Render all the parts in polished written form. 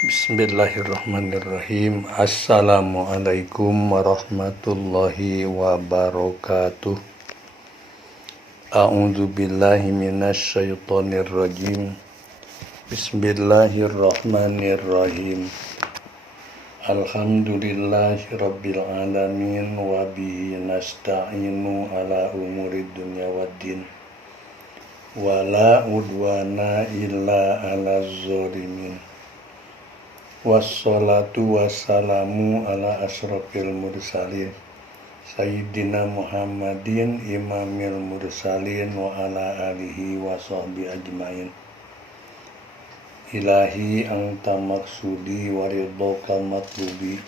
Bismillahirrahmanirrahim. Assalamualaikum warahmatullahi wabarakatuh. A'udzu billahi minasy syaithanir rajim. Bismillahirrahmanirrahim. Alhamdulillahirabbil alamin wa bihi nasta'inu ala umurid dunya waddin. Wala udwana illa 'alaz zalimin. Wassalatu wassalamu ala asrofil mursalin Sayyidina Muhammadin imamil mursalin wa ala alihi wa sahbihi ajmain. Ilahi anta maksudi wa ridhoka matlubi,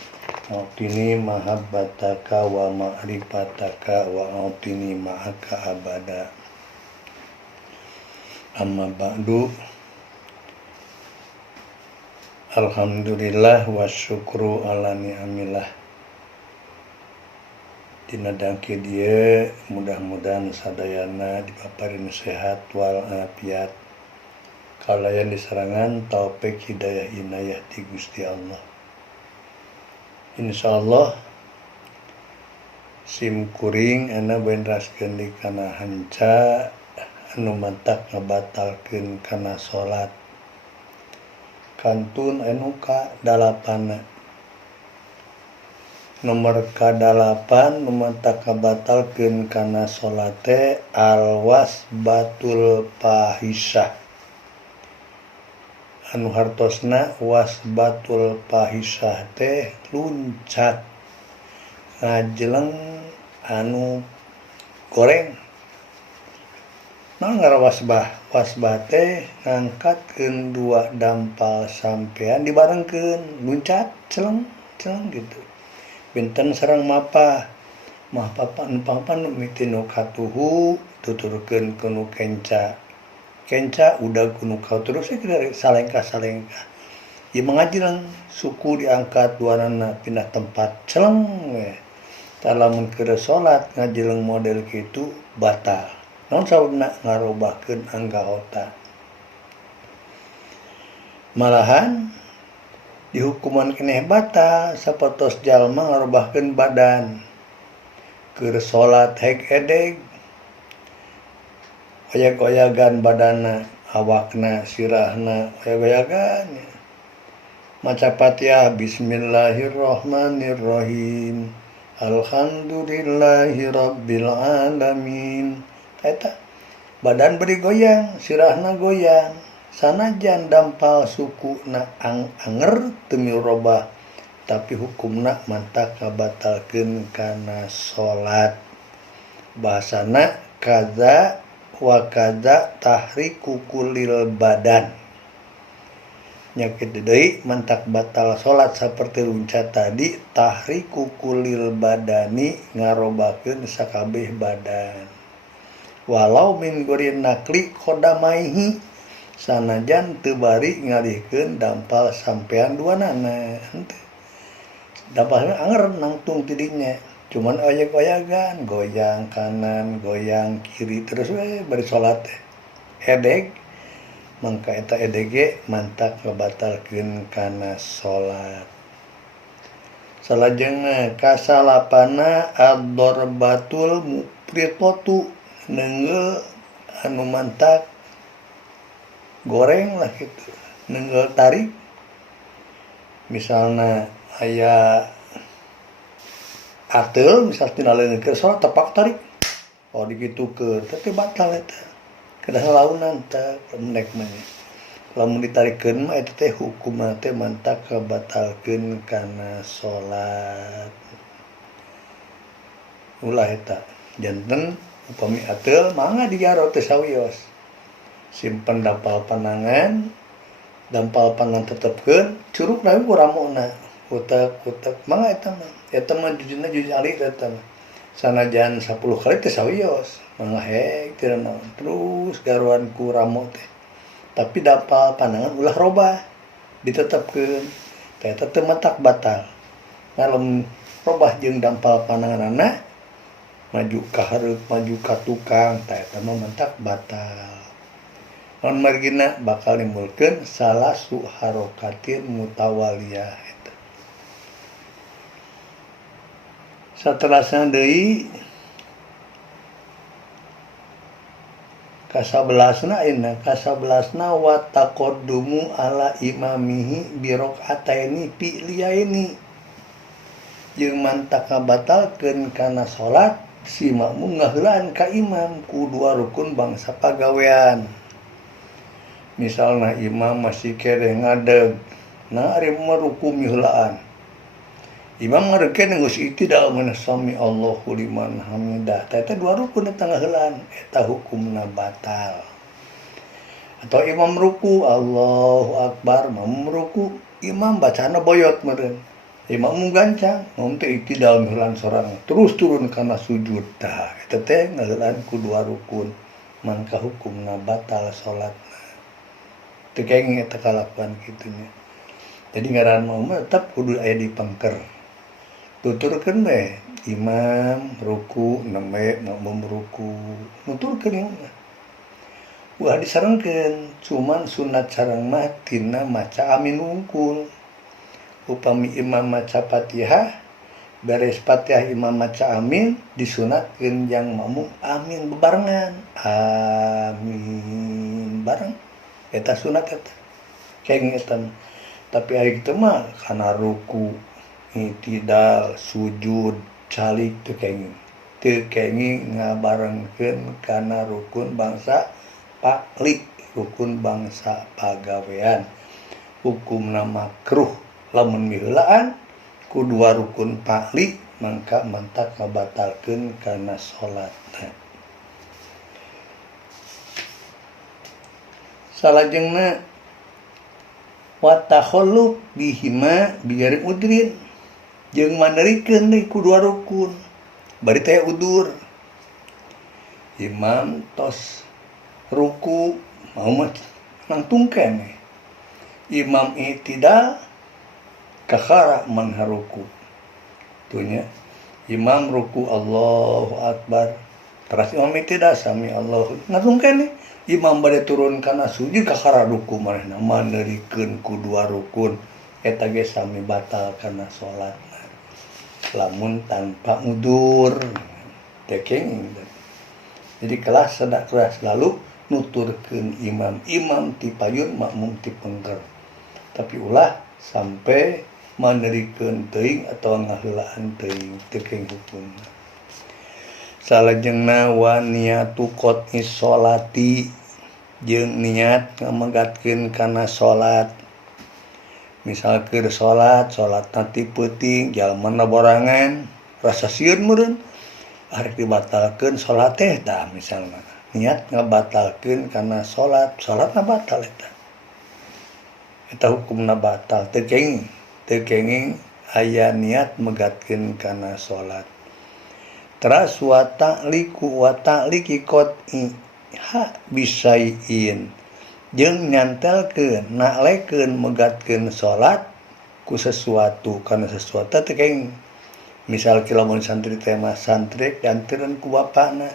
a'tini mahabbataka wa ma'rifataka wa a'tini ma'aka abada. Amma ba'du. Alhamdulillah wa syukru ala ni'amillah. Dina dangke dieu mudah-mudahan sadayana dipaparin sehat wal afiat, kalayan disarangan taufik hidayah inayah ti Gusti Allah. Insyaallah sim kuring ana benraskeun di kana hanca anu mantak ngabatalkeun kana salat. Kantun anu ka-8. Nomor ka-8 numantak kabatalkeun kana salat teh al-wasbatul fahisyah. Anu hartosna wasbatul fahisyah teh luncat ngajeleng anu goreng. Naon ngaran wasbah teh ngangkatkeun dua dampal sampean dibarengkeun luncat celeng gitu. Benten sareng mapah papan mimiti nu katuhu tuturkeun ku nu kenca udag ku nu terus salengkah ieu mangajilang suku diangkat duanana pindah tempat celeng we. Tah lamun keur salat ngajeleng model kitu batal. Naon sababna ngarobahkeun anggota. Malahan dihukuman keneh batal sapatos jalma ngarobahkeun badan. Keur salat heg edeg oyag-oyagan badanna, awakna, sirahna oyag-oyagan. Maca Fatihah bismillahirrahmanirrahim. Alhamdulillahirabbil alamin. Eta badan beri goyang, sirahna goyang, sanajan dampal sukuna anger teu mirobah, tapi hukumna mantak kabatalkeun kana salat. Bahasana kaza wa kaza tahriku kulil badan. Nya kitu deui mantak batal salat saperti luncat tadi, tahriku kulil badani ngarobahkeun sakabeh badan. Walau min gurin nakli kodamaihi, sanajan teu bari ngalihkeun dampal sampean duanana. Dampalna anger nangtung ti dinya, cuman oyag-oyagan, goyang kanan, goyang kiri terus we bari salat teh. Edeg mangka eta edeg ge mantak ngabatalkeun kana salat. Salajengna kasalapana ad-darbatul mufritatu, neungeul anu mantak goreng lah gitu, neungeul tarik. Misalna aya ateul misal tina leungit keur salat tepak tarik, oh digitukeun teh batal eta. Kedah launan teh pendek mah. Lamun ditarikeun mah eta teh hukumna teh mantak kabatalkeun kana salat. Ulah eta janten upami ateul mangga diaro teh sawios. Simpen dampal panangan tetepkeun, curug na ku ramona. Utek mangga eta mah jujuna juj ali eta mah. Sanajan 10 kali teh sawios, mangga heg teu naon. Terus garuan ku ramo teh. Tapi dampal panangan ulah robah ditetepkeun. Tah eta teu mantak batal. Lamun robah jeung dampal pananganna maju ka hareup, maju ka tukang, tah eta mah mentak batal. non margina bakal nimbulkeun salasu harokatin mutawaliyah eta. Saterasna deui kasabelasna wa taqaddumu ala imamihi bi rakaataini fi liyaini jeung mantap ngabatalkeun kana salat si makmum ngaheulaan ka imam ku dua rukun bangsa pagawean. Misalna imam masih kere ngadeg, nah ari ruku miheulaan. Imam ngadeg keneh geus itidal mana sami Allahu liman hamidah. Eta dua rukun eta ngaheulaan, eta hukumna batal. Atau imam ruku Allahu Akbar, makmum ruku, imam bacana boyot meureun. Imam gancang, makmum teh itidal miheulaan sorang, terus turun kana sujud. Tah eta teh ngaheulaan ku dua rukun, mangka hukumna batal salatna. Teu kenging eta kalakuan kitu nya. Jadi ngaran mah tetep kudu aya di pangker. Tuturkeun we imam ruku nembe makmum ruku. Nuturkeun ieu. Ulah disarengkeun, cuman sunat sareng mah tina maca amin wungkul. Upami imam maca Fatihah, beres Fatihah imam maca amin, disunatkeun jang makmum amin bebarengan. Amin bareng. Eta sunat eta. Kenging eta. Tapi ari kitu mah kana ruku, itidal, sujud, calik teu kenging. Teu kenging ngabarengkeun kana rukun bangsa pakli, rukun bangsa pagawean. Hukumna makruh lamun miheulaan ku dua rukun pakli mangka mentak ngabatalkeun kana salatna. Salajengna wa takhalluf bihima bigari udrin jeung manderikeun deui ku dua rukun bari teh udur. Imam tos ruku mau nangtung keneh. Imam i'tidal kakhara man haruku. Tunya imam ruku Allahu Akbar. Terus imam i'tidal sami Allahu nangtung keneh. Imam bade turun kana sujud kakhara ruku manehna manderikeun ku dua rukun eta ge sami batal kana salatna. Lamun tanpa udur teu kenging. Jadi kelas sada kelas lalu nuturkeun imam ti payun makmum ti pengker. Tapi ulah sampai manderikeun teuing atau ngaheulaan teuing teu kenging hukumna. Salajengna wa niyatu qot'i sholati jeung niat ngamegatkeun kana salat. Misal keur salatna ti peuting jalmana borangan rasa sieun meureun arek dibatalkeun salat teh tah misalna niat ngabatalkeun kana salatna batal eta. Eta hukumna batal teu kenging aya niat megatkeun kana salat. Teras wa ta'liki qot'i ha bisaiin jeung nyantelkeun naklekeun megatkeun salat ku sesuatu kana sesuatu teh kenging. Misal lamun santri teh mah santri dianteurkeun ku bapana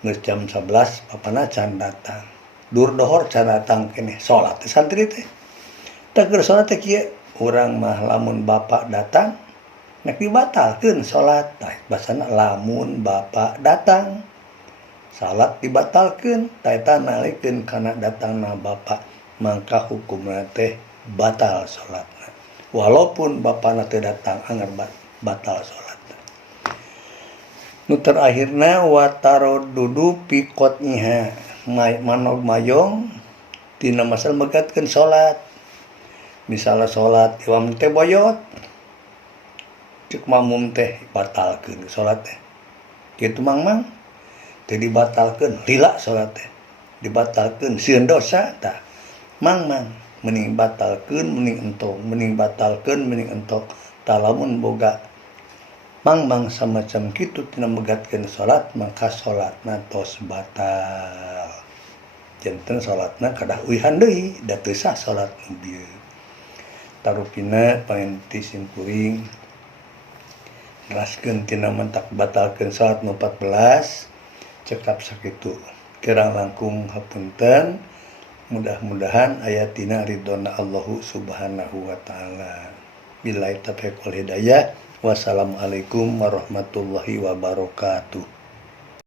geus jam 11 bapana can datang. Dur dohor can datang keneh salat teh santri teh. Teh keur salat teh kieu urang mah lamun bapa datang nek dibatalkeun salat. Tah basana lamun bapa datang salat dibatalkeun tah eta nalikeun kana datangna bapa mangka hukumna teh batal salatna. Walaupun bapana teu datang anggar batal salatna. Nu terakhirna wa taraddudu fi qot'iha manog mayong tina masal megatkeun salat. Misalna salat imam teh boyot cek makmum teh batalkeun salat teh. Kitu mangmang teh dibatalkeun lila salat teh. Dibatalkeun sieun dosa tah. Mangmang mending batalkeun mending batalkeun mending entok. Tah lamun boga mangmang samacam kitu tina megatkeun salat maka salatna tos batal. Janten salatna kadah uihan deui da teu sah salat nu bieu. Tarupina pangenti simkuring raskeun tina mentak batalkeun salat nu 14 cekap sakitu. Kirang langkung hapunten Mudah-mudahan ayatina ridhona Allahu subhanahu wa ta'ala. Billahi taufiq wal hidayah. Wassalamualaikum warahmatullahi wabarakatuh.